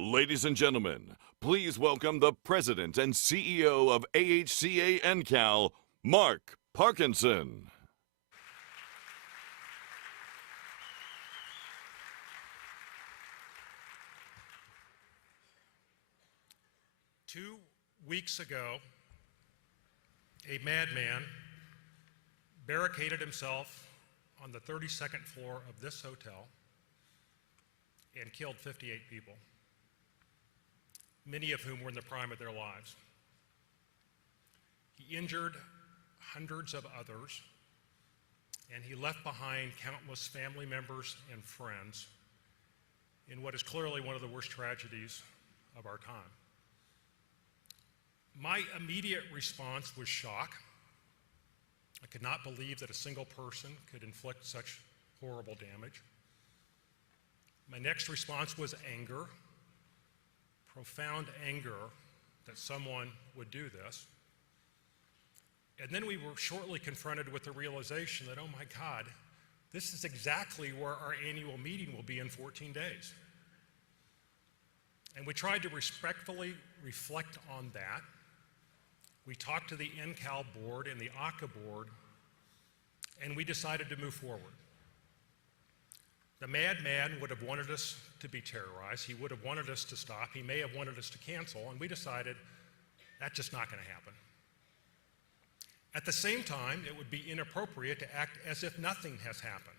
Ladies and gentlemen, please welcome the President and CEO of AHCA NCAL, Mark Parkinson. Two weeks ago, a madman barricaded himself on the 32nd floor of this hotel and killed 58 people, many of whom were in the prime of their lives. He injured hundreds of others, and he left behind countless family members and friends in what is clearly one of the worst tragedies of our time. My immediate response was shock. I could not believe that a single person could inflict such horrible damage. My next response was anger, profound anger that someone would do this. And then we were shortly confronted with the realization that, oh my God, this is exactly where our annual meeting will be in 14 days. And we tried to respectfully reflect on that. We talked to the NCAL board and the AHCA board, and we decided to move forward. The madman would have wanted us to be terrorized. He would have wanted us to stop. He may have wanted us to cancel, and we decided that's just not going to happen. At the same time, it would be inappropriate to act as if nothing has happened.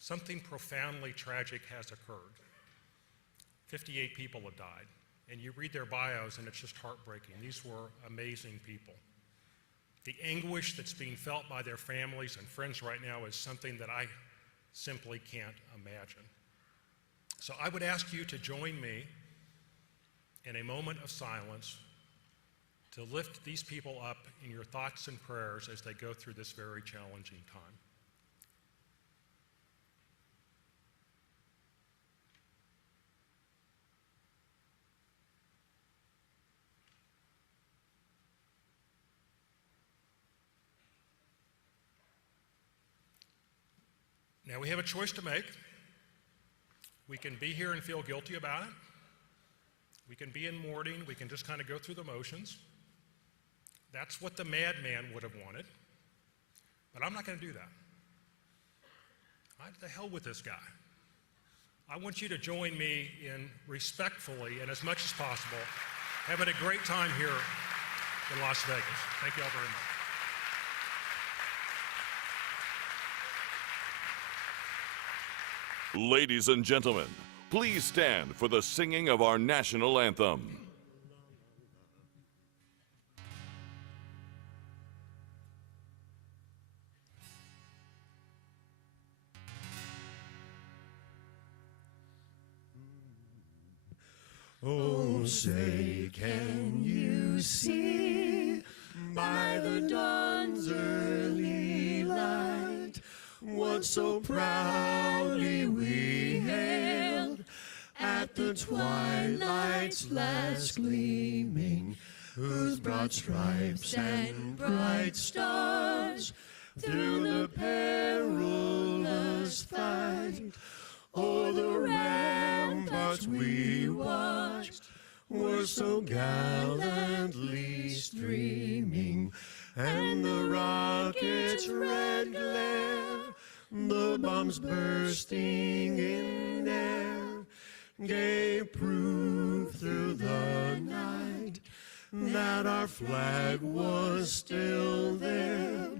Something profoundly tragic has occurred. 58 people have died, and you read their bios and it's just heartbreaking. These were amazing people. The anguish that's being felt by their families and friends right now is something that I simply can't imagine. So I would ask you to join me in a moment of silence to lift these people up in your thoughts and prayers as they go through this very challenging time. Now we have a choice to make. We can be here and feel guilty about it. We can be in mourning. We can just kind of go through the motions. That's what the madman would have wanted. But I'm not going to do that. The hell with this guy. I want you to join me in respectfully and as much as possible having a great time here in Las Vegas. Thank you all very much. Ladies and gentlemen, please stand for the singing of our national anthem. Oh, say, can you see by the dawn's early light what so proudly we hailed at the twilight's last gleaming, whose broad stripes and bright stars through the perilous fight o'er the ramparts we watched were so gallantly streaming, and the rocket's red glare, the bombs bursting in air, gave proof through the night that our flag was still there.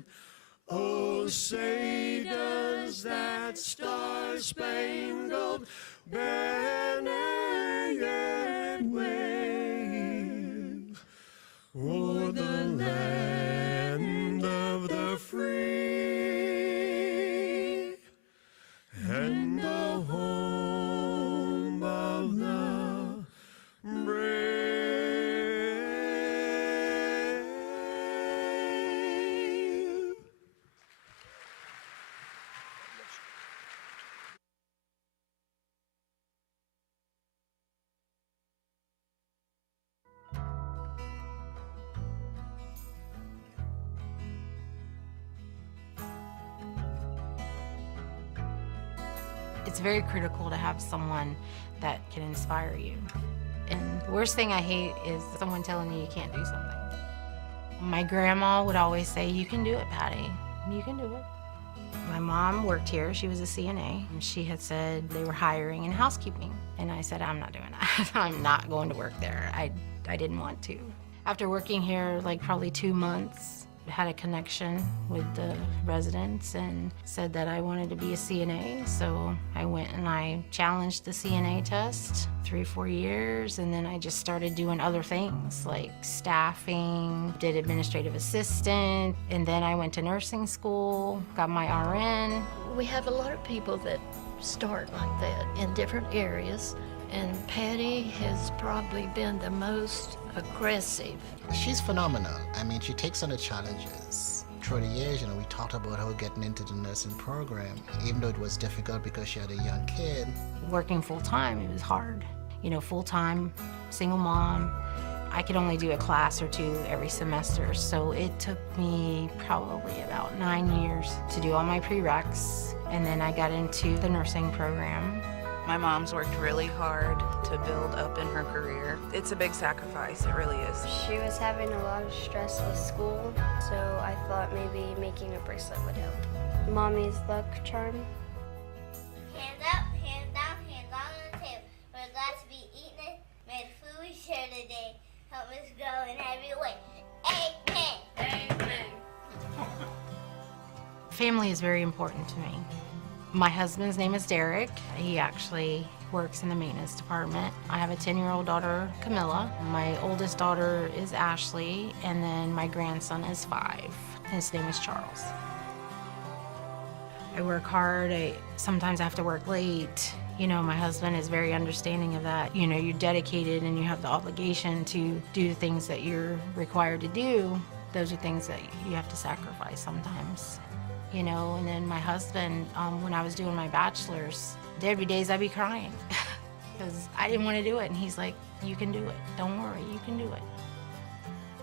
Oh, say does that star-spangled banner yet wave o'er the land of the free and the home of the brave? It's very critical to have someone that can inspire you. And the worst thing I hate is someone telling you you can't do something. My grandma would always say, "You can do it, Patty. You can do it." My mom worked here. She was a CNA. She had said they were hiring in housekeeping. And I said, "I'm not doing that. I'm not going to work there." I didn't want to. After working here like probably 2 months, had a connection with the residents and said that I wanted to be a CNA. So I went and I challenged the CNA test 3-4 years, and then I just started doing other things like staffing, did administrative assistant, and then I went to nursing school, got my RN. We have a lot of people that start like that in different areas, and Patty has probably been the most aggressive. She's phenomenal. I mean, she takes on the challenges. Through the years, we talked about her getting into the nursing program, even though it was difficult because she had a young kid. Working full-time, it was hard. Full-time, single mom. I could only do a class or two every semester, so it took me probably about 9 years to do all my prereqs, and then I got into the nursing program. My mom's worked really hard to build up in her career. It's a big sacrifice, it really is. She was having a lot of stress with school, so I thought maybe making a bracelet would help. Mommy's luck charm. Hands up, hands down, hands on the table. We're glad to be eating it. May the food we share today help us grow in every way. Amen. Amen. Family is very important to me. My husband's name is Derek. He actually works in the maintenance department. I have a 10-year-old daughter, Camilla. My oldest daughter is Ashley, and then my grandson is 5. His name is Charles. I work hard. Sometimes I have to work late. My husband is very understanding of that. You're dedicated and you have the obligation to do the things that you're required to do. Those are things that you have to sacrifice sometimes. And then my husband, when I was doing my bachelor's, there'd be days I'd be crying because I didn't want to do it. And he's like, "You can do it. Don't worry, you can do it.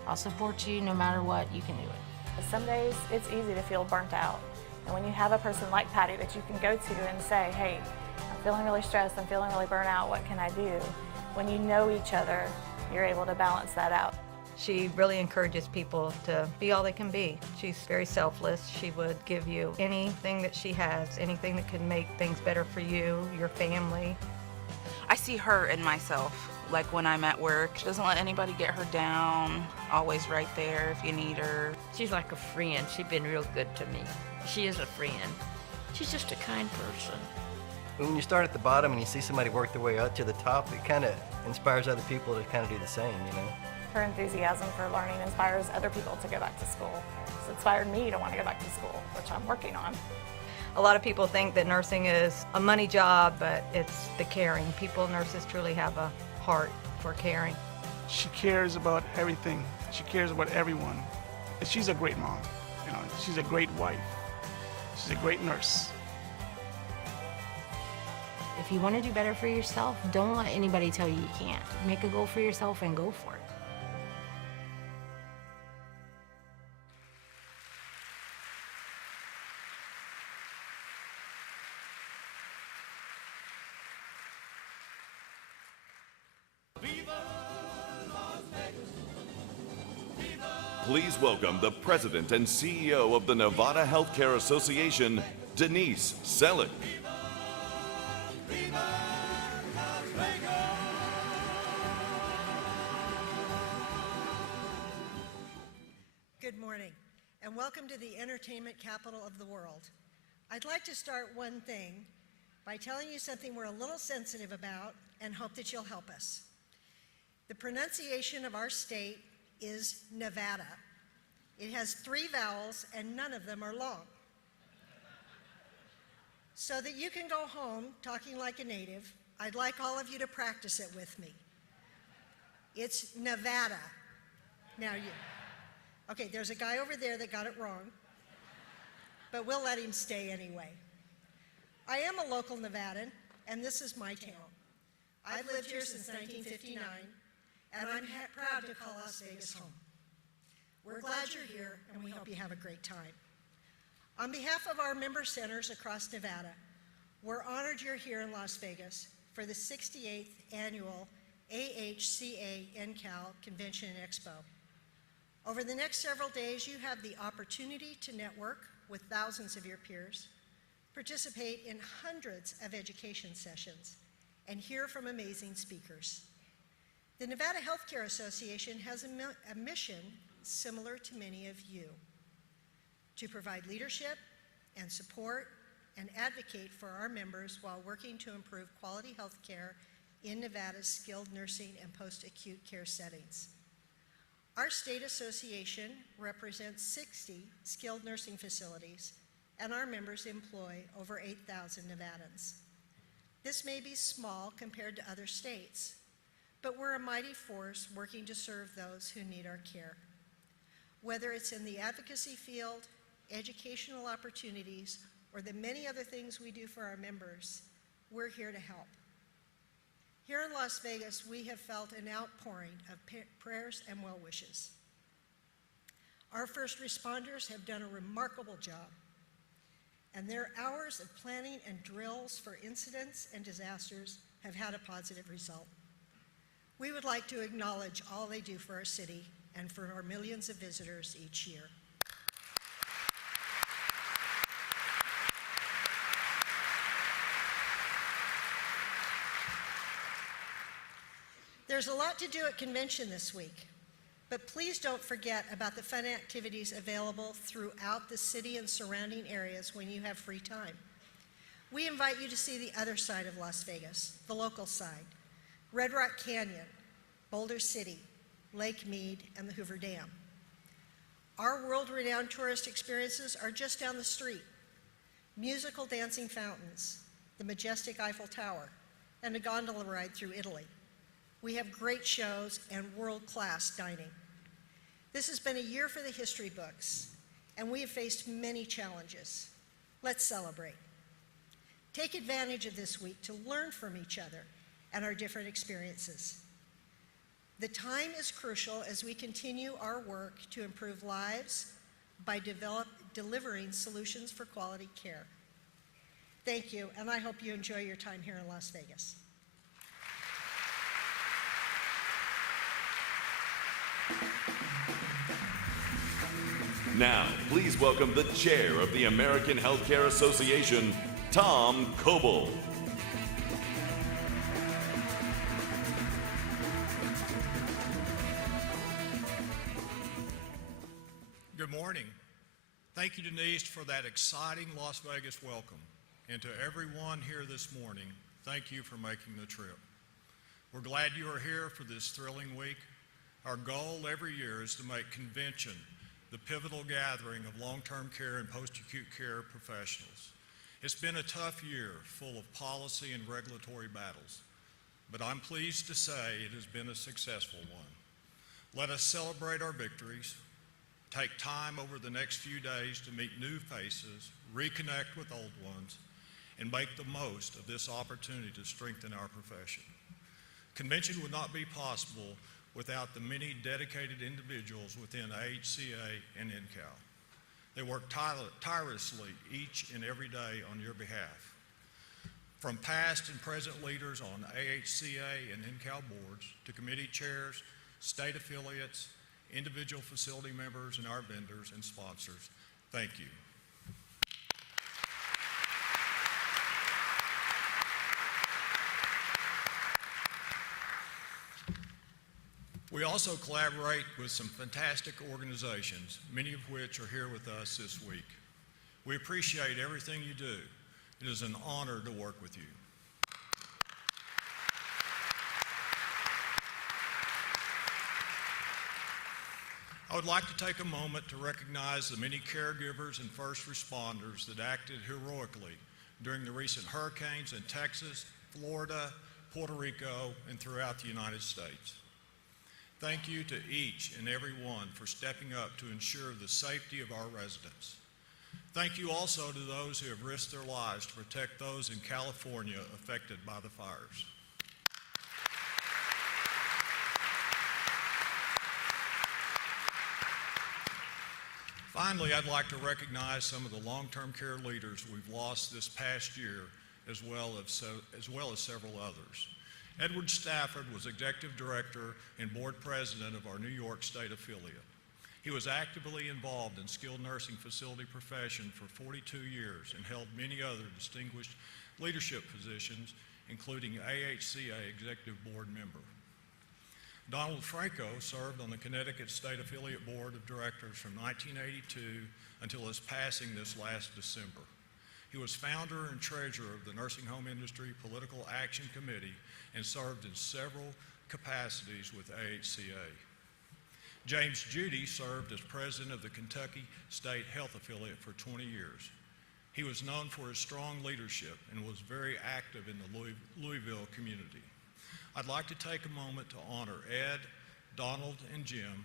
I'll support you no matter what, you can do it." Some days it's easy to feel burnt out. And when you have a person like Patty that you can go to and say, "Hey, I'm feeling really stressed, I'm feeling really burnt out, what can I do?" When you know each other, you're able to balance that out. She really encourages people to be all they can be. She's very selfless. She would give you anything that she has, anything that could make things better for you, your family. I see her in myself, like when I'm at work. She doesn't let anybody get her down, always right there if you need her. She's like a friend. She's been real good to me. She is a friend. She's just a kind person. When you start at the bottom and you see somebody work their way up to the top, it kind of inspires other people to kind of do the same, Her enthusiasm for learning inspires other people to go back to school. It's inspired me to want to go back to school, which I'm working on. A lot of people think that nursing is a money job, but it's the caring. Nurses truly have a heart for caring. She cares about everything. She cares about everyone. And she's a great mom. She's a great wife. She's a great nurse. If you want to do better for yourself, don't let anybody tell you you can't. Make a goal for yourself and go for it. Please welcome the President and CEO of the Nevada Healthcare Association, Denise Selleck. Good morning, and welcome to the entertainment capital of the world. I'd like to start one thing by telling you something we're a little sensitive about and hope that you'll help us. The pronunciation of our state is Nevada. It has 3 vowels and none of them are long. So that you can go home talking like a native, I'd like all of you to practice it with me. It's Nevada. Okay, there's a guy over there that got it wrong, but we'll let him stay anyway. I am a local Nevadan, and this is my town. I've lived here since 1959, and I'm proud to call Las Vegas home. We're glad you're here, and we hope you have a great time. On behalf of our member centers across Nevada, We're honored you're here in Las Vegas for the 68th annual AHCA NCAL Convention and Expo. Over the next several days, you have the opportunity to network with thousands of your peers, participate in hundreds of education sessions, and hear from amazing speakers. The Nevada Healthcare Association has a mission similar to many of you: to provide leadership and support and advocate for our members while working to improve quality health care in Nevada's skilled nursing and post-acute care settings. Our state association represents 60 skilled nursing facilities, and our members employ over 8,000 Nevadans. This may be small compared to other states, but we're a mighty force working to serve those who need our care. Whether it's in the advocacy field, educational opportunities, or the many other things we do for our members, we're here to help. Here in Las Vegas, we have felt an outpouring of prayers and well wishes. Our first responders have done a remarkable job, and their hours of planning and drills for incidents and disasters have had a positive result. We would like to acknowledge all they do for our city and for our millions of visitors each year. There's a lot to do at convention this week, but please don't forget about the fun activities available throughout the city and surrounding areas when you have free time. We invite you to see the other side of Las Vegas, the local side: Red Rock Canyon, Boulder City, Lake Mead, and the Hoover Dam. Our world-renowned tourist experiences are just down the street: musical dancing fountains, the majestic Eiffel Tower, and a gondola ride through Italy. We have great shows and world-class dining. This has been a year for the history books, and we have faced many challenges. Let's celebrate. Take advantage of this week to learn from each other and our different experiences. The time is crucial as we continue our work to improve lives by delivering solutions for quality care. Thank you, and I hope you enjoy your time here in Las Vegas. Now, please welcome the chair of the American Healthcare Association, Tom Coble. Good morning. Thank you, Denise, for that exciting Las Vegas welcome. And to everyone here this morning, thank you for making the trip. We're glad you are here for this thrilling week. Our goal every year is to make convention the pivotal gathering of long-term care and post-acute care professionals. It's been a tough year, full of policy and regulatory battles, but I'm pleased to say it has been a successful one. Let us celebrate our victories, take time over the next few days to meet new faces, reconnect with old ones, and make the most of this opportunity to strengthen our profession. Convention would not be possible without the many dedicated individuals within AHCA and NCAL. They work tirelessly each and every day on your behalf. From past and present leaders on AHCA and NCAL boards to committee chairs, state affiliates, individual facility members, and our vendors and sponsors, thank you. We also collaborate with some fantastic organizations, many of which are here with us this week. We appreciate everything you do. It is an honor to work with you. I would like to take a moment to recognize the many caregivers and first responders that acted heroically during the recent hurricanes in Texas, Florida, Puerto Rico, and throughout the United States. Thank you to each and every one for stepping up to ensure the safety of our residents. Thank you also to those who have risked their lives to protect those in California affected by the fires. Finally, I'd like to recognize some of the long-term care leaders we've lost this past year as well as several others. Edward Stafford was Executive Director and Board President of our New York State affiliate. He was actively involved in skilled nursing facility profession for 42 years and held many other distinguished leadership positions, including AHCA Executive Board member. Donald Franco served on the Connecticut State Affiliate Board of Directors from 1982 until his passing this last December. He was founder and treasurer of the Nursing Home Industry Political Action Committee and served in several capacities with AHCA. James Judy served as president of the Kentucky State Health Affiliate for 20 years. He was known for his strong leadership and was very active in the Louisville community. I'd like to take a moment to honor Ed, Donald, and Jim.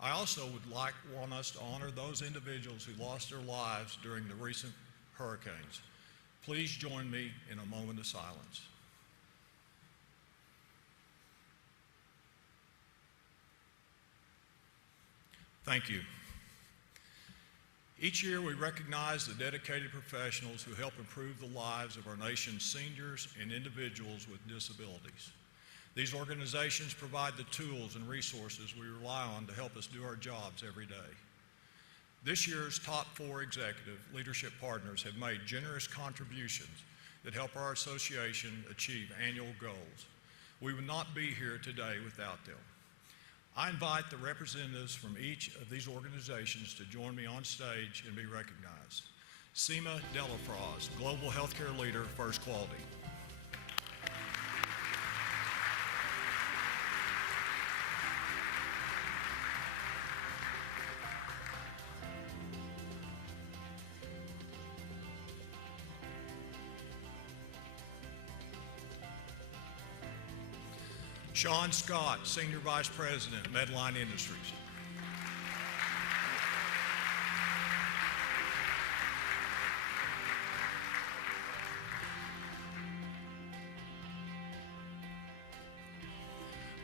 I also would want us to honor those individuals who lost their lives during the recent hurricanes. Please join me in a moment of silence. Thank you. Each year we recognize the dedicated professionals who help improve the lives of our nation's seniors and individuals with disabilities. These organizations provide the tools and resources we rely on to help us do our jobs every day. This year's top 4 executive leadership partners have made generous contributions that help our association achieve annual goals. We would not be here today without them. I invite the representatives from each of these organizations to join me on stage and be recognized. Seema Delafraz, Global Healthcare Leader, First Quality. Sean Scott, Senior Vice President, Medline Industries.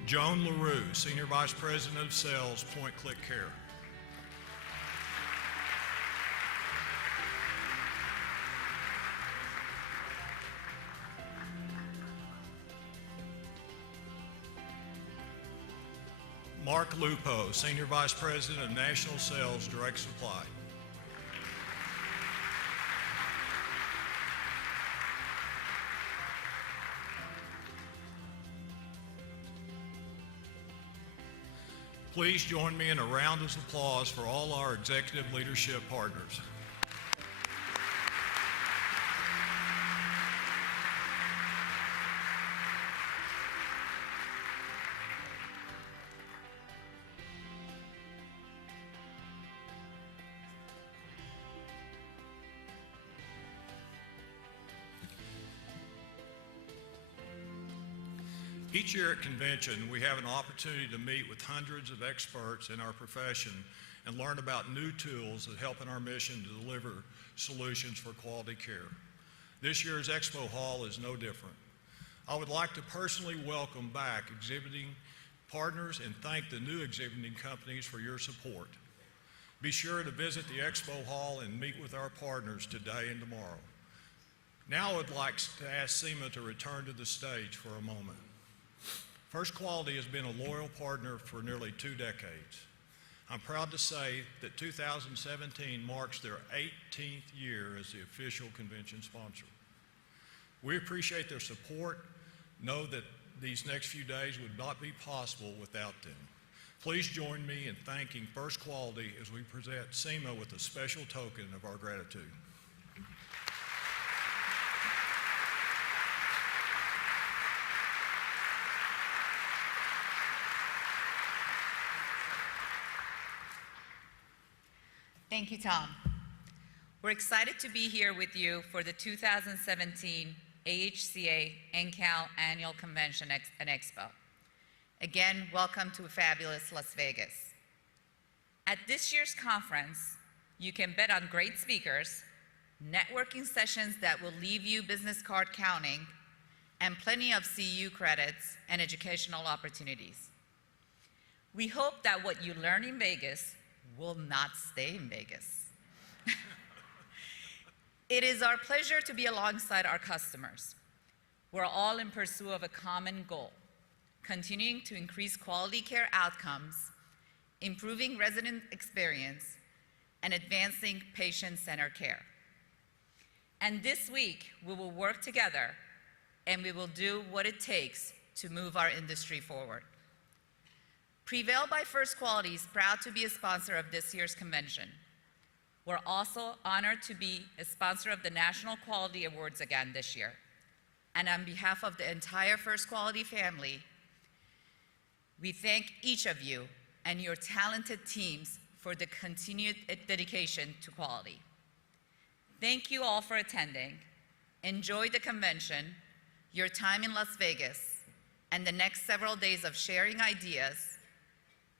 Joan LaRue, Senior Vice President of Sales, Point Click Care. Mark Lupo, Senior Vice President of National Sales, Direct Supply. Please join me in a round of applause for all our executive leadership partners. Each year at convention, we have an opportunity to meet with hundreds of experts in our profession and learn about new tools that help in our mission to deliver solutions for quality care. This year's Expo Hall is no different. I would like to personally welcome back exhibiting partners and thank the new exhibiting companies for your support. Be sure to visit the Expo Hall and meet with our partners today and tomorrow. Now I would like to ask Seema to return to the stage for a moment. First Quality has been a loyal partner for nearly 2 decades. I'm proud to say that 2017 marks their 18th year as the official convention sponsor. We appreciate their support. Know that these next few days would not be possible without them. Please join me in thanking First Quality as we present Seema with a special token of our gratitude. Thank you, Tom. We're excited to be here with you for the 2017 AHCA NCAL Annual Convention and Expo. Again, welcome to fabulous Las Vegas. At this year's conference, you can bet on great speakers, networking sessions that will leave you business card counting, and plenty of CU credits and educational opportunities. We hope that what you learn in Vegas will not stay in Vegas. It is our pleasure to be alongside our customers. We're all in pursuit of a common goal, continuing to increase quality care outcomes, improving resident experience, and advancing patient-centered care. And this week, we will work together and we will do what it takes to move our industry forward. Prevail by First Quality is proud to be a sponsor of this year's convention. We're also honored to be a sponsor of the National Quality Awards again this year. And on behalf of the entire First Quality family, we thank each of you and your talented teams for the continued dedication to quality. Thank you all for attending. Enjoy the convention, your time in Las Vegas, and the next several days of sharing ideas,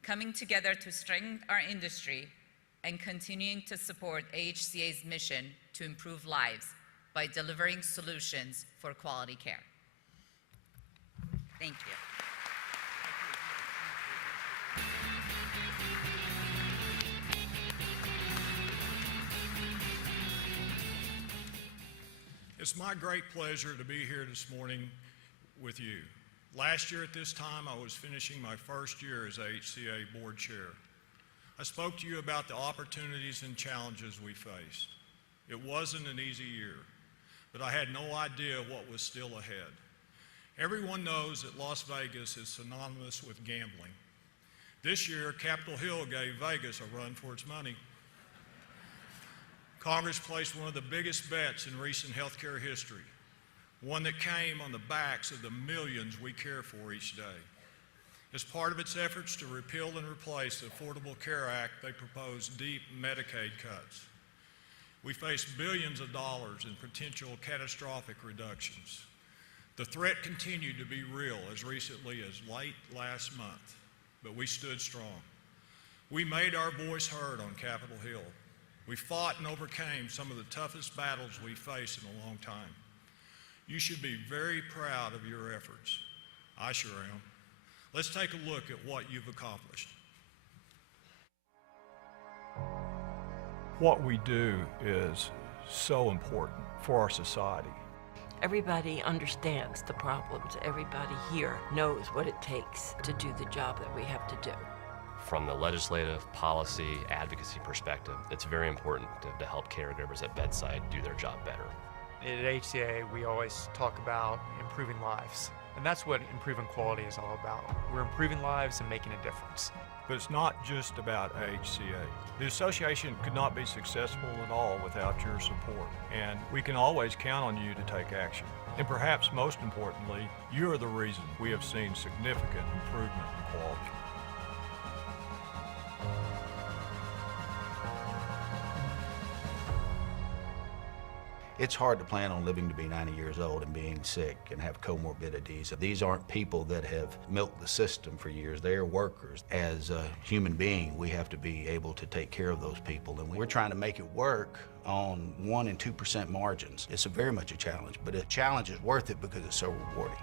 coming together to strengthen our industry, and continuing to support AHCA's mission to improve lives by delivering solutions for quality care. Thank you. It's my great pleasure to be here this morning with you. Last year at this time, I was finishing my first year as AHCA board chair. I spoke to you about the opportunities and challenges we faced. It wasn't an easy year, but I had no idea what was still ahead. Everyone knows that Las Vegas is synonymous with gambling. This year, Capitol Hill gave Vegas a run for its money. Congress placed one of the biggest bets in recent healthcare history, one that came on the backs of the millions we care for each day. As part of its efforts to repeal and replace the Affordable Care Act, they proposed deep Medicaid cuts. We face billions of dollars in potential catastrophic reductions. The threat continued to be real as recently as late last month, but we stood strong. We made our voice heard on Capitol Hill. We fought and overcame some of the toughest battles we faced in a long time. You should be very proud of your efforts. I sure am. Let's take a look at what you've accomplished. What we do is so important for our society. Everybody understands the problems. Everybody here knows what it takes to do the job that we have to do. From the legislative, policy, advocacy perspective, it's very important to help caregivers at bedside do their job better. At AHCA, we always talk about improving lives. And that's what improving quality is all about. We're improving lives and making a difference. But it's not just about AHCA. The association could not be successful at all without your support, and we can always count on you to take action. And perhaps most importantly, you are the reason we have seen significant improvement in quality. It's hard to plan on living to be 90 years old and being sick and have comorbidities. These aren't people that have milked the system for years. They are workers. As a human being, we have to be able to take care of those people, and we're trying to make it work on 1% and 2% margins. It's very much a challenge, but a challenge is worth it because it's so rewarding.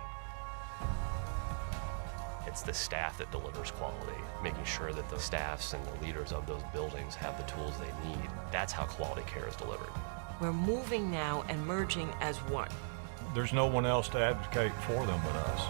It's the staff that delivers quality, making sure that the staffs and the leaders of those buildings have the tools they need. That's how quality care is delivered. We're moving now and merging as one. There's no one else to advocate for them but us.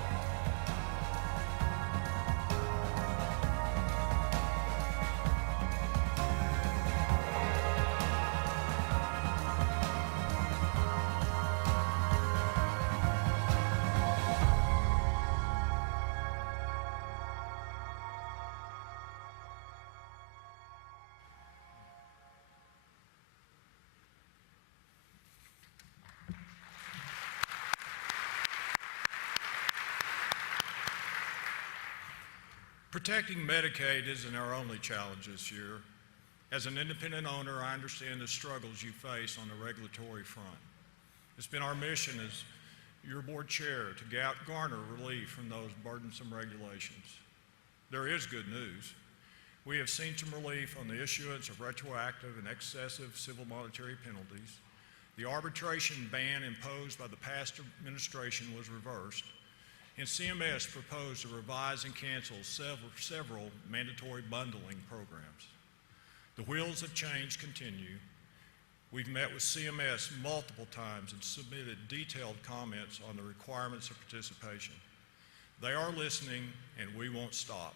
Protecting Medicaid isn't our only challenge this year. As an independent owner, I understand the struggles you face on the regulatory front. It's been our mission as your board chair to garner relief from those burdensome regulations. There is good news. We have seen some relief on the issuance of retroactive and excessive civil monetary penalties. The arbitration ban imposed by the past administration was reversed, and CMS proposed to revise and cancel several mandatory bundling programs. The wheels of change continue. We've met with CMS multiple times and submitted detailed comments on the requirements of participation. They are listening, and we won't stop.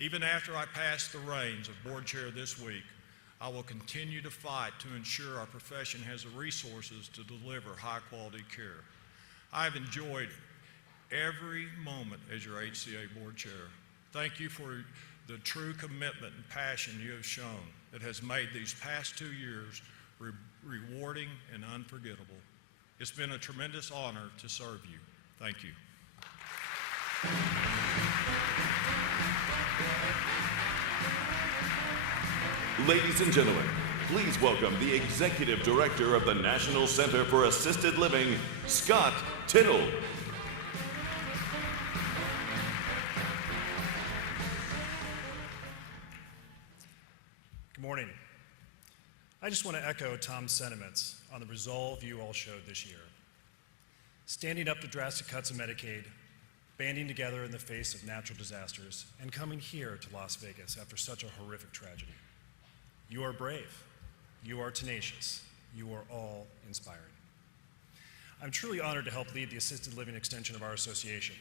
Even after I pass the reins of board chair this week, I will continue to fight to ensure our profession has the resources to deliver high-quality care. I've enjoyed every moment as your HCA board chair. Thank you for the true commitment and passion you have shown that has made these past 2 years rewarding and unforgettable. It's been a tremendous honor to serve you. Thank you. Ladies and gentlemen, please welcome the Executive Director of the National Center for Assisted Living, Scott Tittle. Good morning. I just want to echo Tom's sentiments on the resolve you all showed this year. Standing up to drastic cuts in Medicaid, banding together in the face of natural disasters, and coming here to Las Vegas after such a horrific tragedy. You are brave, you are tenacious, you are all inspiring. I'm truly honored to help lead the assisted living extension of our association.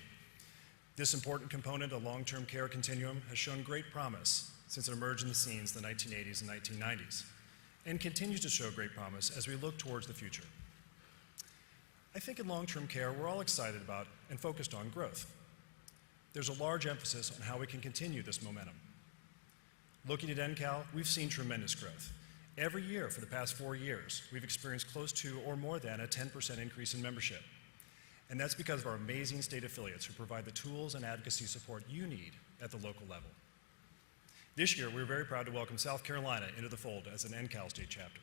This important component of long-term care continuum has shown great promise since it emerged in the scenes in the 1980s and 1990s, and continues to show great promise as we look towards the future. I think in long-term care, we're all excited about and focused on growth. There's a large emphasis on how we can continue this momentum. Looking at NCAL, we've seen tremendous growth. Every year for the past 4 years, we've experienced close to or more than a 10% increase in membership. And that's because of our amazing state affiliates who provide the tools and advocacy support you need at the local level. This year, we're very proud to welcome South Carolina into the fold as an NCAL state chapter.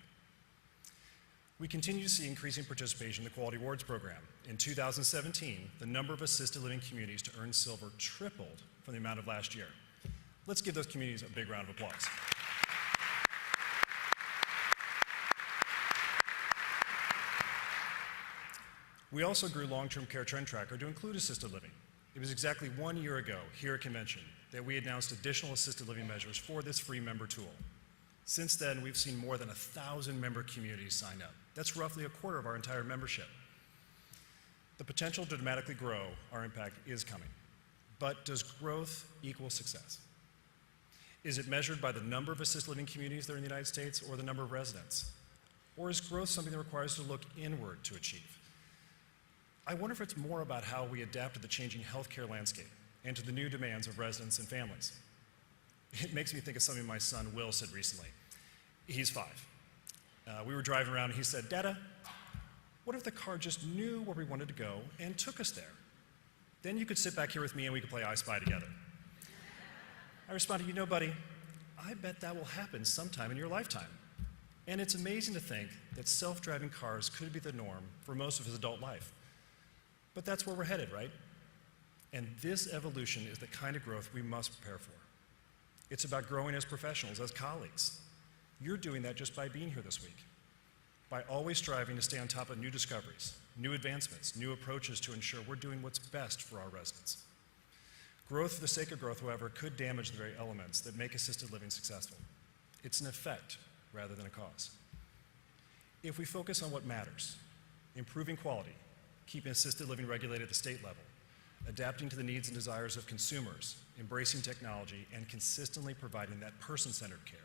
We continue to see increasing participation in the Quality Awards program. In 2017, the number of assisted living communities to earn silver tripled from the amount of last year. Let's give those communities a big round of applause. We also grew long-term care trend tracker to include assisted living. It was exactly 1 year ago here at convention that we announced additional assisted living measures for this free member tool. Since then, we've seen more than 1,000 member communities sign up. That's roughly a quarter of our entire membership. The potential to dramatically grow our impact is coming. But does growth equal success? Is it measured by the number of assisted living communities that are in the United States or the number of residents? Or is growth something that requires us to look inward to achieve? I wonder if it's more about how we adapt to the changing healthcare landscape and to the new demands of residents and families. It makes me think of something my son Will said recently. He's 5. We were driving around and he said, "Dada, what if the car just knew where we wanted to go and took us there? Then you could sit back here with me and we could play I Spy together." I responded, "You know, buddy, I bet that will happen sometime in your lifetime." And it's amazing to think that self-driving cars could be the norm for most of his adult life. But that's where we're headed, right? And this evolution is the kind of growth we must prepare for. It's about growing as professionals, as colleagues. You're doing that just by being here this week, by always striving to stay on top of new discoveries, new advancements, new approaches to ensure we're doing what's best for our residents. Growth for the sake of growth, however, could damage the very elements that make assisted living successful. It's an effect rather than a cause. If we focus on what matters, improving quality, keeping assisted living regulated at the state level, adapting to the needs and desires of consumers, embracing technology, and consistently providing that person-centered care,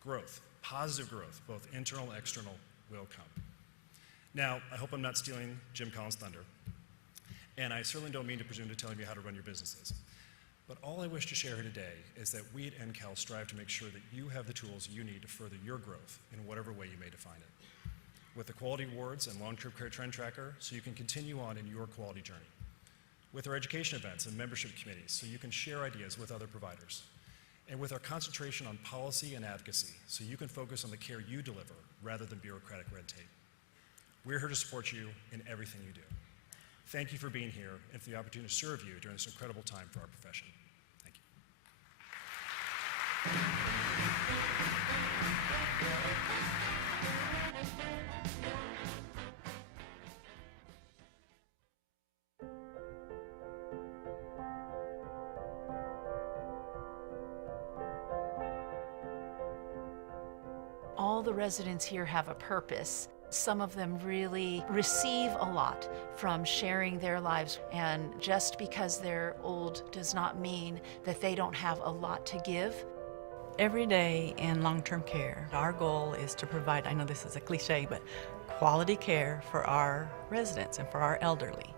growth, positive growth, both internal and external, will come. Now, I hope I'm not stealing Jim Collins' thunder, and I certainly don't mean to presume to tell you how to run your businesses. But all I wish to share here today is that we at NCAL strive to make sure that you have the tools you need to further your growth in whatever way you may define it. With the Quality Awards and Long-Term Care Trend Tracker, so you can continue on in your quality journey. With our education events and membership committees, so you can share ideas with other providers. And with our concentration on policy and advocacy, so you can focus on the care you deliver rather than bureaucratic red tape. We're here to support you in everything you do. Thank you for being here and for the opportunity to serve you during this incredible time for our profession. Thank you. All all the residents here have a purpose. Some of them really receive a lot from sharing their lives, and just because they're old does not mean that they don't have a lot to give. Every day in long-term care, our goal is to provide, I know this is a cliche, but quality care for our residents and for our elderly.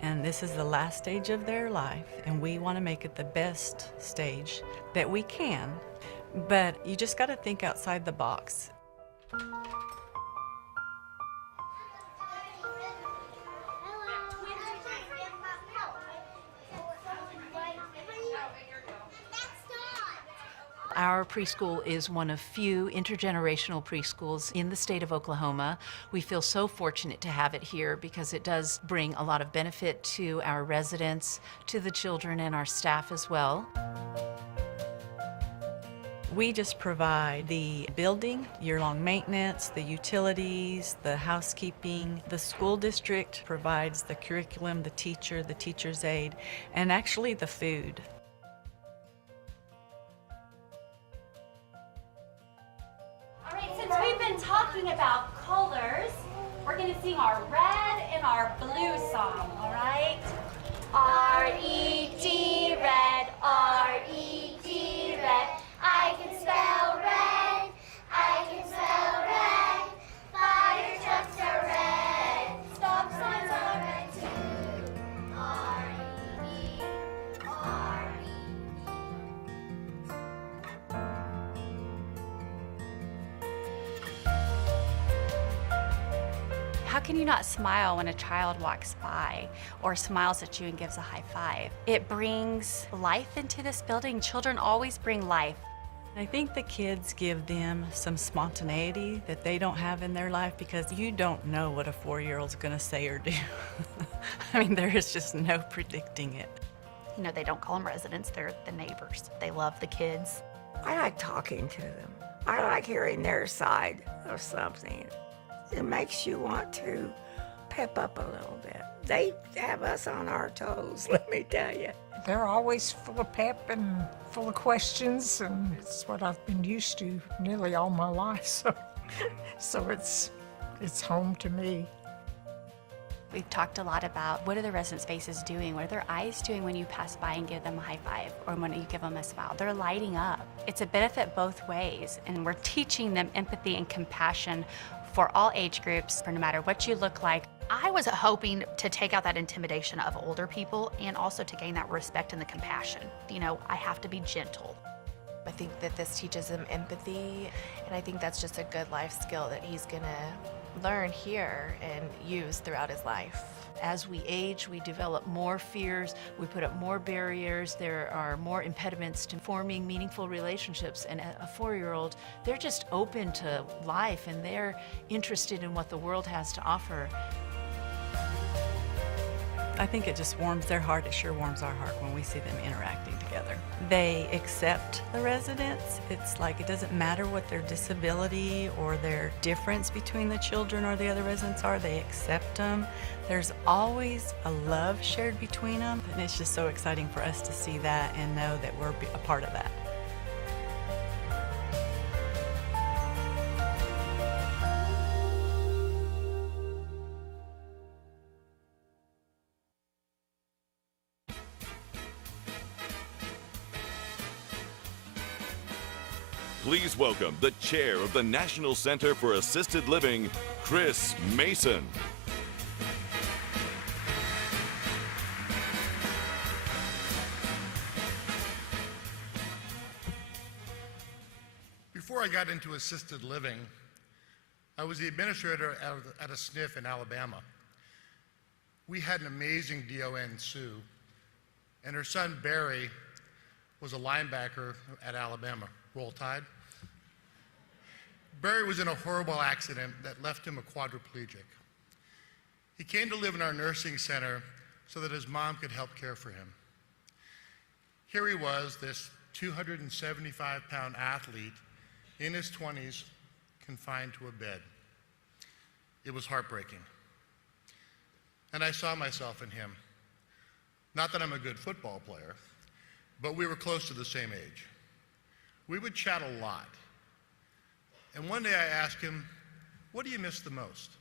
And this is the last stage of their life, and we want to make it the best stage that we can. But you just got to think outside the box. Our preschool is one of few intergenerational preschools in the state of Oklahoma. We feel so fortunate to have it here because it does bring a lot of benefit to our residents, to the children, and our staff as well. We just provide the building, year-long maintenance, the utilities, the housekeeping. The school district provides the curriculum, the teacher, the teacher's aide, and actually the food. We've been talking about colors. We're going to sing our red and our blue song, all right? R-E-D, red, R-E-D, red. I can spell red, I can spell red. Fire trucks are red, stop signs are red too. R-E-D, R-E-D. How can you not smile when a child walks by or smiles at you and gives a high five? It brings life into this building. Children always bring life. I think the kids give them some spontaneity that they don't have in their life because you don't know what a 4-year-old's gonna say or do. I mean, there is just no predicting it. You know, they don't call them residents, they're the neighbors. They love the kids. I like talking to them. I like hearing their side of something. It makes you want to pep up a little bit. They have us on our toes, let me tell you. They're always full of pep and full of questions, and it's what I've been used to nearly all my life, so it's home to me. We've talked a lot about what are the residents' faces doing, what are their eyes doing when you pass by and give them a high five or when you give them a smile. They're lighting up. It's a benefit both ways, and we're teaching them empathy and compassion for all age groups, for no matter what you look like. I was hoping to take out that intimidation of older people and also to gain that respect and the compassion. You know, I have to be gentle. I think that this teaches him empathy, and I think that's just a good life skill that he's gonna learn here and use throughout his life. As we age, we develop more fears, we put up more barriers, there are more impediments to forming meaningful relationships. And a 4-year-old, they're just open to life and they're interested in what the world has to offer. I think it just warms their heart. It sure warms our heart when we see them interacting together. They accept the residents. It's like it doesn't matter what their disability or their difference between the children or the other residents are. They accept them. There's always a love shared between them, and it's just so exciting for us to see that and know that we're a part of that. Please welcome the chair of the National Center for Assisted Living, Chris Mason. Before I got into assisted living, I was the administrator at a SNF in Alabama. We had an amazing DON, Sue, and her son Barry was a linebacker at Alabama. Roll Tide. Barry was in a horrible accident that left him a quadriplegic. He came to live in our nursing center so that his mom could help care for him. Here he was, this 275-pound athlete in his 20s, confined to a bed. It was heartbreaking. And I saw myself in him. Not that I'm a good football player, but we were close to the same age. We would chat a lot. And one day I asked him, "What do you miss the most?"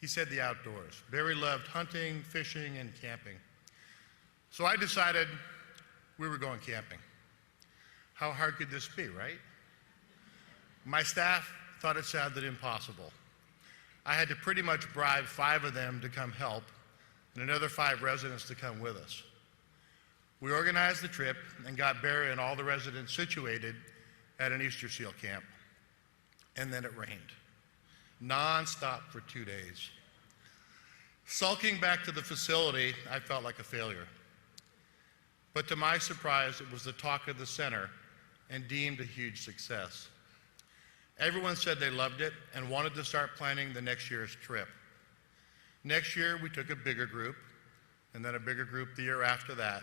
He said the outdoors. Barry loved hunting, fishing, and camping. So I decided we were going camping. How hard could this be, right? My staff thought it sounded impossible. I had to pretty much bribe 5 of them to come help and another 5 residents to come with us. We organized the trip and got Barry and all the residents situated at an Easter seal camp. And then it rained, non-stop for 2 days. Sulking back to the facility, I felt like a failure. But to my surprise, it was the talk of the center and deemed a huge success. Everyone said they loved it and wanted to start planning the next year's trip. Next year, we took a bigger group, and then a bigger group the year after that.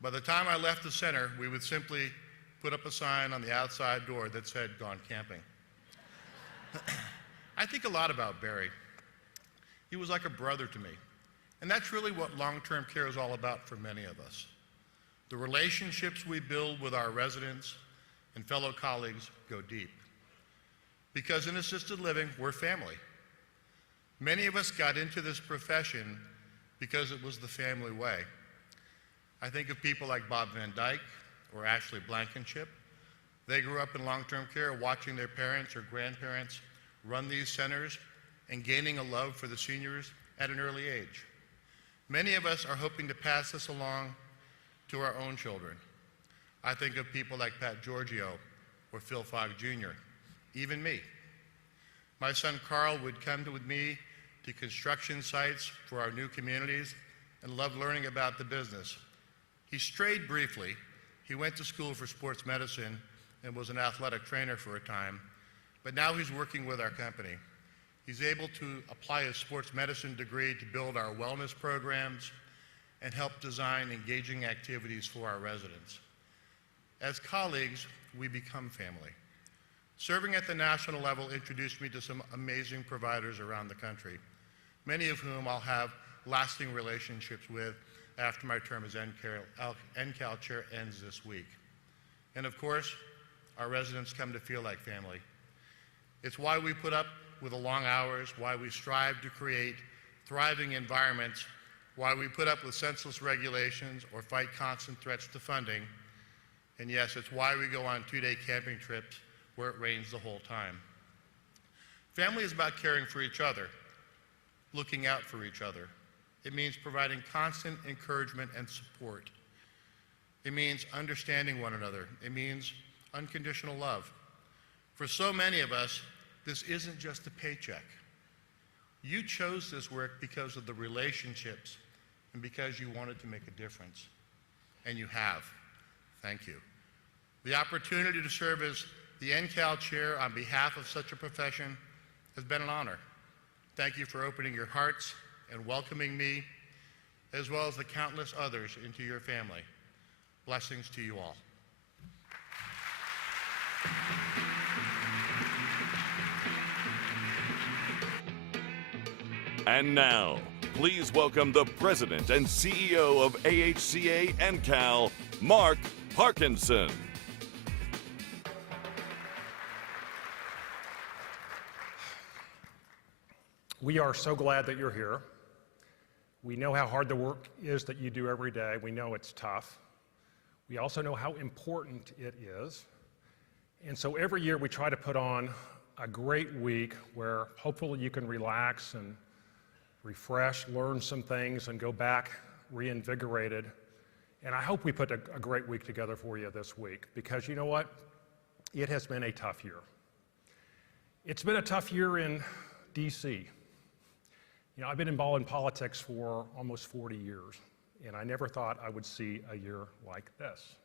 By the time I left the center, we would simply put up a sign on the outside door that said, "Gone camping." I think a lot about Barry. He was like a brother to me. And that's really what long-term care is all about for many of us. The relationships we build with our residents and fellow colleagues go deep. Because in assisted living, we're family. Many of us got into this profession because it was the family way. I think of people like Bob Van Dyke or Ashley Blankenship. They grew up in long-term care watching their parents or grandparents run these centers and gaining a love for the seniors at an early age. Many of us are hoping to pass this along to our own children. I think of people like Pat Giorgio or Phil Fogg Jr., even me. My son Carl would come with me to construction sites for our new communities and loved learning about the business. He strayed briefly. He went to school for sports medicine and was an athletic trainer for a time, but now he's working with our company. He's able to apply his sports medicine degree to build our wellness programs and help design engaging activities for our residents. As colleagues, we become family. Serving at the national level introduced me to some amazing providers around the country, many of whom I'll have lasting relationships with after my term as NCAL chair ends this week. And of course, our residents come to feel like family. It's why we put up with the long hours, why we strive to create thriving environments, why we put up with senseless regulations or fight constant threats to funding. And yes, it's why we go on 2-day camping trips where it rains the whole time. Family is about caring for each other, looking out for each other. It means providing constant encouragement and support. It means understanding one another. It means unconditional love. For so many of us, this isn't just a paycheck. You chose this work because of the relationships and because you wanted to make a difference. And you have. Thank you. The opportunity to serve as the NCAL chair on behalf of such a profession has been an honor. Thank you for opening your hearts and welcoming me, as well as the countless others into your family. Blessings to you all. And now, please welcome the President and CEO of AHCA NCAL, Mark Parkinson. We are so glad that you're here. We know how hard the work is that you do every day. We know it's tough. We also know how important it is. And so every year we try to put on a great week where hopefully you can relax and refresh, learn some things, and go back reinvigorated. And I hope we put a great week together for you this week, because you know what? It has been a tough year. It's been a tough year in DC. You know, I've been involved in politics for almost 40 years, and I never thought I would see a year like this.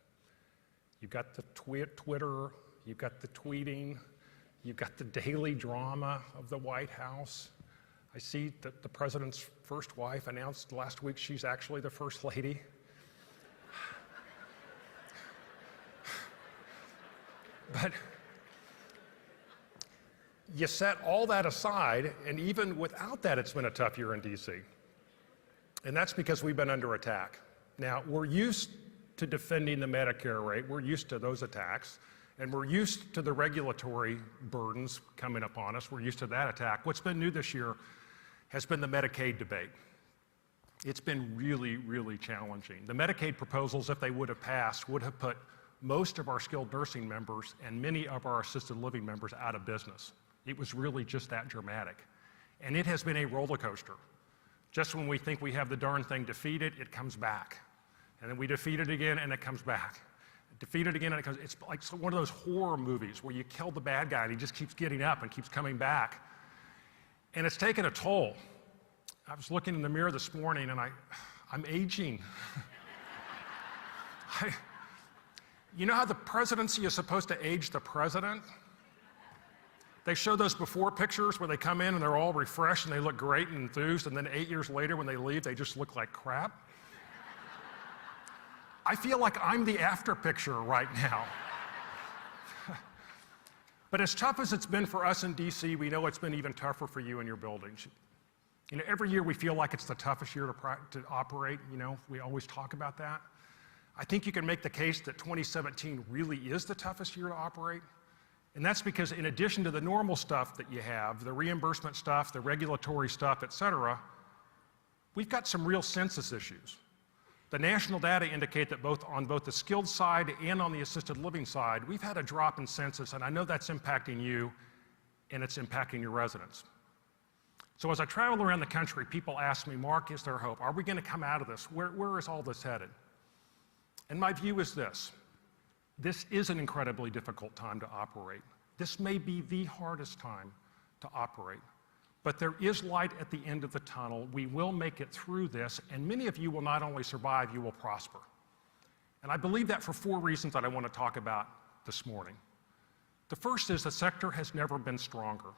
You've got the Twitter, you've got the tweeting, you've got the daily drama of the White House. I see that the president's first wife announced last week she's actually the first lady. But you set all that aside, and even without that, it's been a tough year in DC. And that's because we've been under attack. Now, we're used to defending the Medicare rate. We're used to those attacks. And we're used to the regulatory burdens coming upon us. We're used to that attack. What's been new this year has been the Medicaid debate. It's been really, really challenging. The Medicaid proposals, if they would have passed, would have put most of our skilled nursing members and many of our assisted living members out of business. It was really just that dramatic. And it has been a roller coaster. Just when we think we have the darn thing defeated, it comes back. And then we defeat it again and it comes back. Defeat it again and it comes. It's like one of those horror movies where you kill the bad guy and he just keeps getting up and keeps coming back. And it's taken a toll. I was looking in the mirror this morning and I'm aging. You know how the presidency is supposed to age the president? They show those before pictures where they come in and they're all refreshed and they look great and enthused, and then 8 years later when they leave, they just look like crap. I feel like I'm the after picture right now. But as tough as it's been for us in DC, we know it's been even tougher for you in your buildings. You know, every year we feel like it's the toughest year to operate. You know, we always talk about that. I think you can make the case that 2017 really is the toughest year to operate. And that's because in addition to the normal stuff that you have, the reimbursement stuff, the regulatory stuff, et cetera, we've got some real census issues. The national data indicate that on both the skilled side and on the assisted living side, we've had a drop in census, and I know that's impacting you and it's impacting your residents. So as I travel around the country, people ask me, Mark, is there hope? Are we going to come out of this? Where is all this headed? And my view is this. This is an incredibly difficult time to operate. This may be the hardest time to operate. But there is light at the end of the tunnel. We will make it through this, and many of you will not only survive, you will prosper. And I believe that for 4 reasons that I want to talk about this morning. The first is the sector has never been stronger.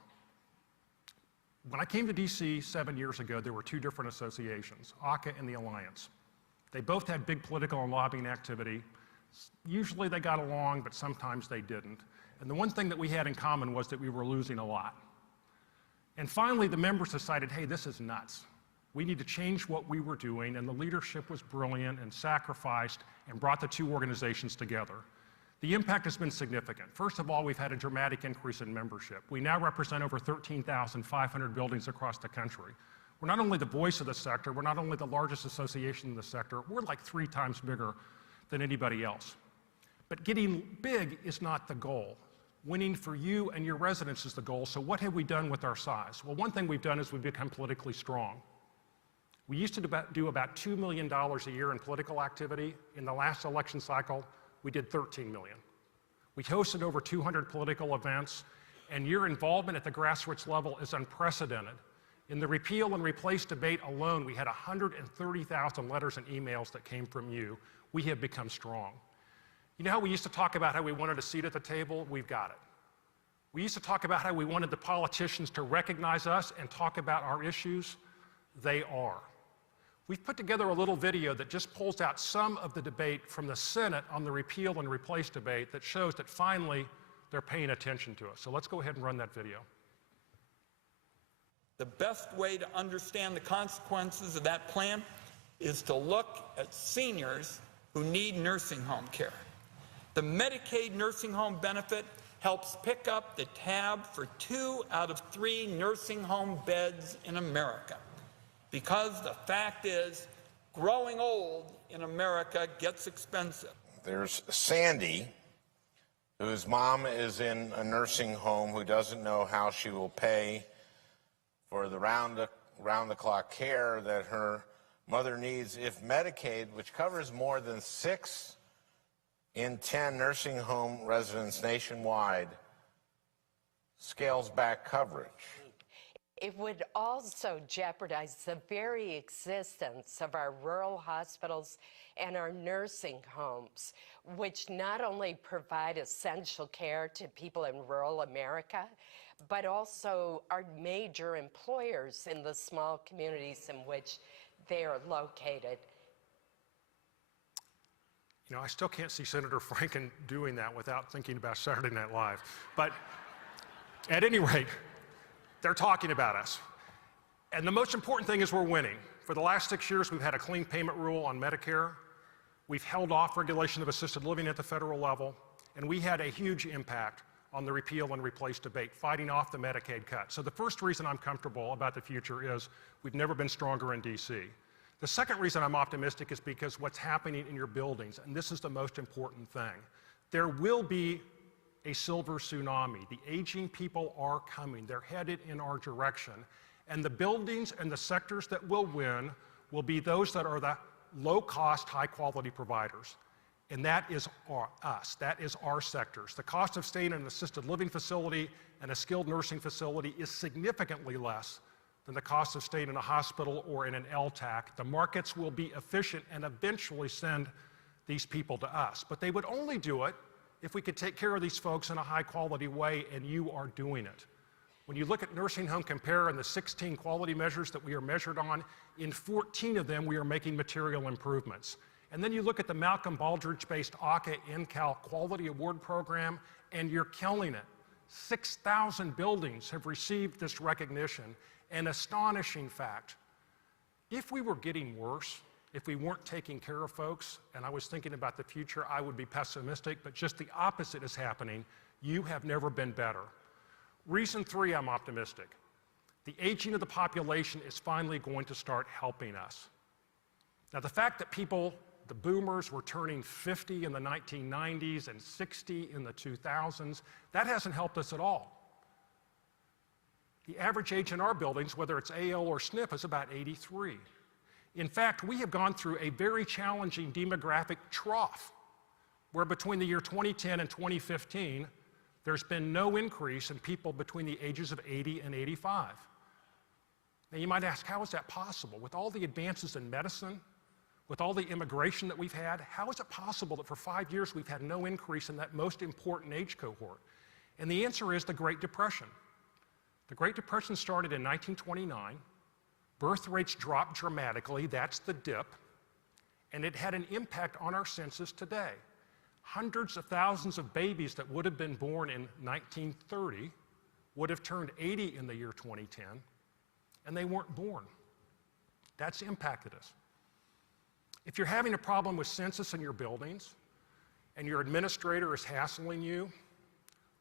When I came to DC 7 years ago, there were 2 different associations, AHCA and the Alliance. They both had big political and lobbying activity. Usually they got along, but sometimes they didn't. And the one thing that we had in common was that we were losing a lot. And finally, the members decided, hey, this is nuts. We need to change what we were doing, and the leadership was brilliant and sacrificed and brought the 2 organizations together. The impact has been significant. First of all, we've had a dramatic increase in membership. We now represent over 13,500 buildings across the country. We're not only the voice of the sector, we're not only the largest association in the sector, we're like 3 times bigger than anybody else. But getting big is not the goal. Winning for you and your residents is the goal, so what have we done with our size? Well, one thing we've done is we've become politically strong. We used to do about $2 million a year in political activity. In the last election cycle, we did $13 million. We hosted over 200 political events, and your involvement at the grassroots level is unprecedented. In the repeal and replace debate alone, we had 130,000 letters and emails that came from you. We have become strong. You know how we used to talk about how we wanted a seat at the table? We've got it. We used to talk about how we wanted the politicians to recognize us and talk about our issues. They are. We've put together a little video that just pulls out some of the debate from the Senate on the repeal and replace debate that shows that finally they're paying attention to us. So let's go ahead and run that video. The best way to understand the consequences of that plan is to look at seniors who need nursing home care. The Medicaid nursing home benefit helps pick up the tab for 2 out of 3 nursing home beds in America. Because the fact is, growing old in America gets expensive. There's Sandy, whose mom is in a nursing home, who doesn't know how she will pay for the round-the-clock care that her mother needs if Medicaid, which covers more than 6 in 10 nursing home residents nationwide, scales back coverage. It would also jeopardize the very existence of our rural hospitals and our nursing homes, which not only provide essential care to people in rural America, but also are major employers in the small communities in which they are located. You know, I still can't see Senator Franken doing that without thinking about Saturday Night Live. But at any rate, they're talking about us. And the most important thing is we're winning. For the last 6 years, we've had a clean payment rule on Medicare. We've held off regulation of assisted living at the federal level. And we had a huge impact on the repeal and replace debate, fighting off the Medicaid cut. So the first reason I'm comfortable about the future is we've never been stronger in DC. The second reason I'm optimistic is because what's happening in your buildings, and this is the most important thing. There will be a silver tsunami. The aging people are coming. They're headed in our direction. And the buildings and the sectors that will win will be those that are the low-cost, high-quality providers. And that is us. That is our sectors. The cost of staying in an assisted living facility and a skilled nursing facility is significantly less than the cost of staying in a hospital or in an LTAC. The markets will be efficient and eventually send these people to us. But they would only do it if we could take care of these folks in a high-quality way, and you are doing it. When you look at Nursing Home Compare and the 16 quality measures that we are measured on, in 14 of them we are making material improvements. And then you look at the Malcolm Baldrige-based AHCA NCAL Quality Award Program, and you're killing it. 6,000 buildings have received this recognition. An astonishing fact. If we were getting worse, if we weren't taking care of folks, and I was thinking about the future, I would be pessimistic, but just the opposite is happening. You have never been better. Reason 3, I'm optimistic. The aging of the population is finally going to start helping us. Now, the fact that people, the boomers, were turning 50 in the 1990s and 60 in the 2000s, that hasn't helped us at all. The average age in our buildings, whether it's AL or SNF, is about 83. In fact, we have gone through a very challenging demographic trough, where between the year 2010 and 2015, there's been no increase in people between the ages of 80 and 85. Now you might ask, how is that possible? With all the advances in medicine, with all the immigration that we've had, how is it possible that for 5 years we've had no increase in that most important age cohort? And the answer is the Great Depression. The Great Depression started in 1929. Birth rates dropped dramatically, that's the dip, and it had an impact on our census today. Hundreds of thousands of babies that would have been born in 1930 would have turned 80 in the year 2010, and they weren't born. That's impacted us. If you're having a problem with census in your buildings, and your administrator is hassling you,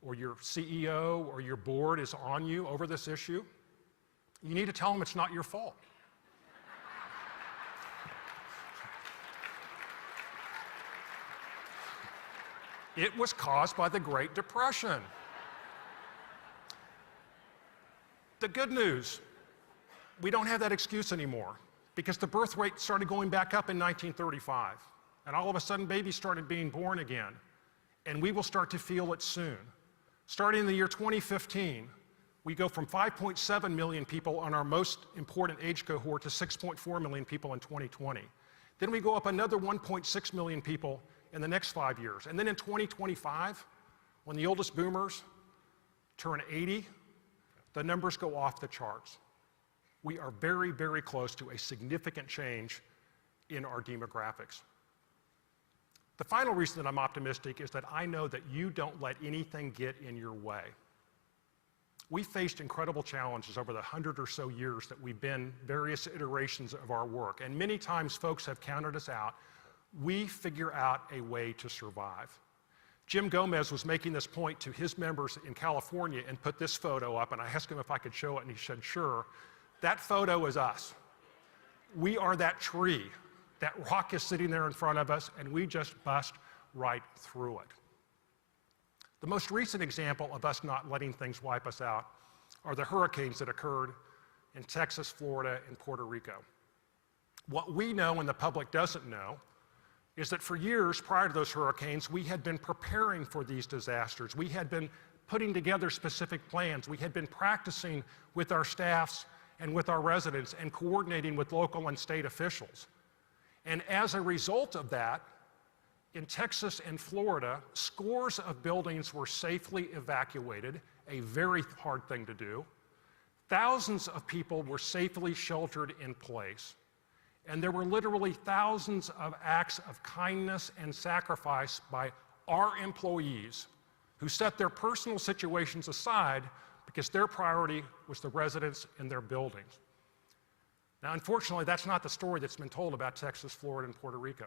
or your CEO or your board is on you over this issue, you need to tell them it's not your fault. It was caused by the Great Depression. The good news, we don't have that excuse anymore, because the birth rate started going back up in 1935, and all of a sudden babies started being born again, and we will start to feel it soon. Starting in the year 2015, we go from 5.7 million people on our most important age cohort to 6.4 million people in 2020. Then we go up another 1.6 million people in the next 5 years. And then in 2025, when the oldest boomers turn 80, the numbers go off the charts. We are very, very close to a significant change in our demographics. The final reason that I'm optimistic is that I know that you don't let anything get in your way. We faced incredible challenges over the 100 or so years that we've been various iterations of our work, and many times folks have counted us out. We figure out a way to survive. Jim Gomez was making this point to his members in California and put this photo up, and I asked him if I could show it, and he said, sure. That photo is us. We are that tree. That rock is sitting there in front of us, and we just bust right through it. The most recent example of us not letting things wipe us out are the hurricanes that occurred in Texas, Florida, and Puerto Rico. What we know and the public doesn't know is that for years prior to those hurricanes, we had been preparing for these disasters. We had been putting together specific plans. We had been practicing with our staffs and with our residents and coordinating with local and state officials. And as a result of that, in Texas and Florida, scores of buildings were safely evacuated, a very hard thing to do. Thousands of people were safely sheltered in place. And there were literally thousands of acts of kindness and sacrifice by our employees who set their personal situations aside because their priority was the residents in their buildings. Now, unfortunately, that's not the story that's been told about Texas, Florida, and Puerto Rico.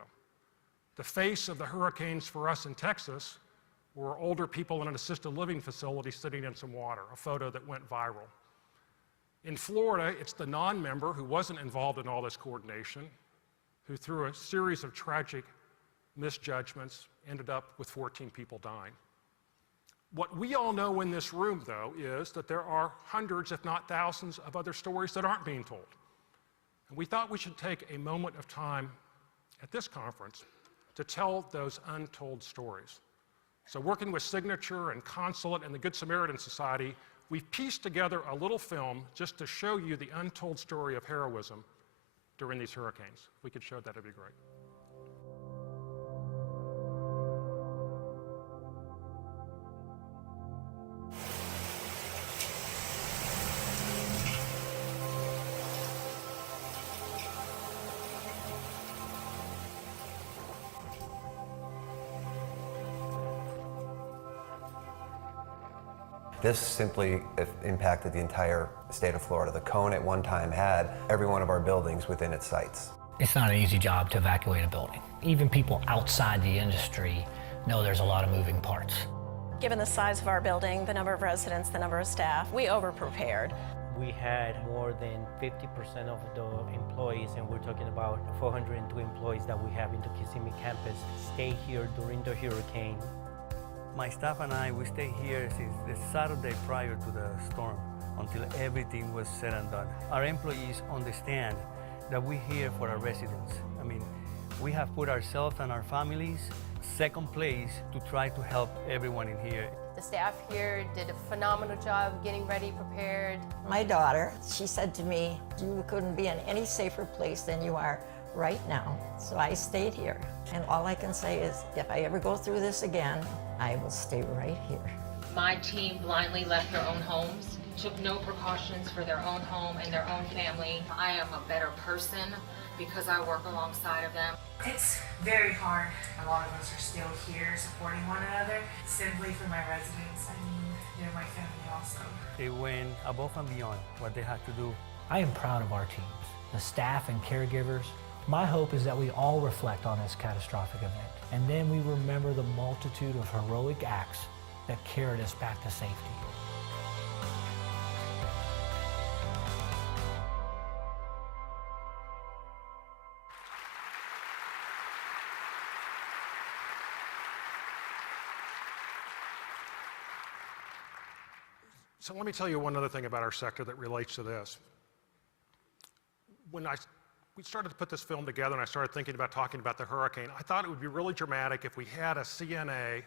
The face of the hurricanes for us in Texas were older people in an assisted living facility sitting in some water, a photo that went viral. In Florida, it's the non-member who wasn't involved in all this coordination, who through a series of tragic misjudgments ended up with 14 people dying. What we all know in this room, though, is that there are hundreds, if not thousands, of other stories that aren't being told. And we thought we should take a moment of time at this conference to tell those untold stories. So working with Signature and Consulate and the Good Samaritan Society, we've pieced together a little film just to show you the untold story of heroism during these hurricanes. If we could show that, it'd be great. This simply impacted the entire state of Florida. The cone at one time had every one of our buildings within its sights. It's not an easy job to evacuate a building. Even people outside the industry know there's a lot of moving parts. Given the size of our building, the number of residents, the number of staff, we over-prepared. We had more than 50% of the employees, and we're talking about 402 employees that we have in the Kissimmee campus, stay here during the hurricane. My staff and I, we stayed here since the Saturday prior to the storm until everything was said and done. Our employees understand that we're here for our residents. I mean, we have put ourselves and our families second place to try to help everyone in here. The staff here did a phenomenal job getting ready, prepared. My daughter, she said to me, you couldn't be in any safer place than you are right now. So I stayed here. And all I can say is, if I ever go through this again, I will stay right here. My team blindly left their own homes, took no precautions for their own home and their own family. I am a better person because I work alongside of them. It's very hard. A lot of us are still here supporting one another. Simply for my residents, I mean, they're my family also. They went above and beyond what they had to do. I am proud of our teams, the staff and caregivers. My hope is that we all reflect on this catastrophic event, and then we remember the multitude of heroic acts that carried us back to safety. So let me tell you one other thing about our sector that relates to this. When we started to put this film together and I started thinking about talking about the hurricane, I thought it would be really dramatic if we had a CNA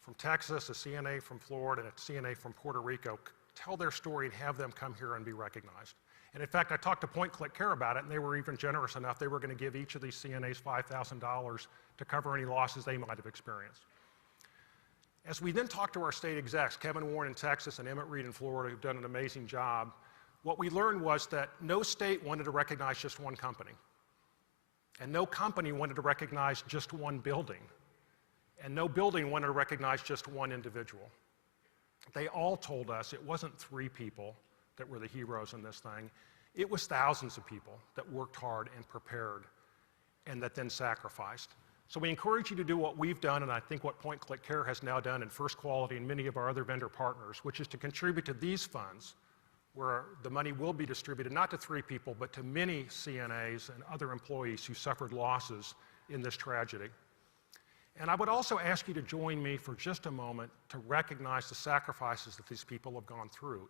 from Texas, a CNA from Florida, and a CNA from Puerto Rico tell their story and have them come here and be recognized. And in fact, I talked to Point Click Care about it, and they were even generous enough. They were going to give each of these CNAs $5,000 to cover any losses they might have experienced. As we then talked to our state execs, Kevin Warren in Texas and Emmett Reed in Florida, who've done an amazing job, what we learned was that no state wanted to recognize just one company. And no company wanted to recognize just one building. And no building wanted to recognize just one individual. They all told us it wasn't 3 people that were the heroes in this thing. It was thousands of people that worked hard and prepared and that then sacrificed. So we encourage you to do what we've done, and I think what Point Click Care has now done in First Quality and many of our other vendor partners, which is to contribute to these funds where the money will be distributed not to 3 people, but to many CNAs and other employees who suffered losses in this tragedy. And I would also ask you to join me for just a moment to recognize the sacrifices that these people have gone through.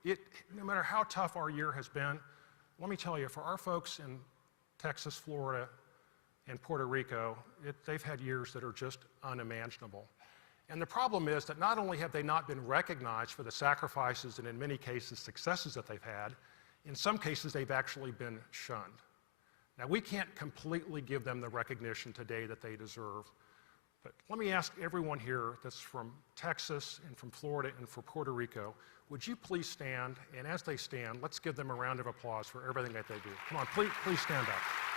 No matter how tough our year has been, let me tell you, for our folks in Texas, Florida, and Puerto Rico, they've had years that are just unimaginable. And the problem is that not only have they not been recognized for the sacrifices and in many cases successes that they've had, in some cases they've actually been shunned. Now we can't completely give them the recognition today that they deserve, but let me ask everyone here that's from Texas and from Florida and from Puerto Rico, would you please stand, and as they stand, let's give them a round of applause for everything that they do. Come on, please stand up.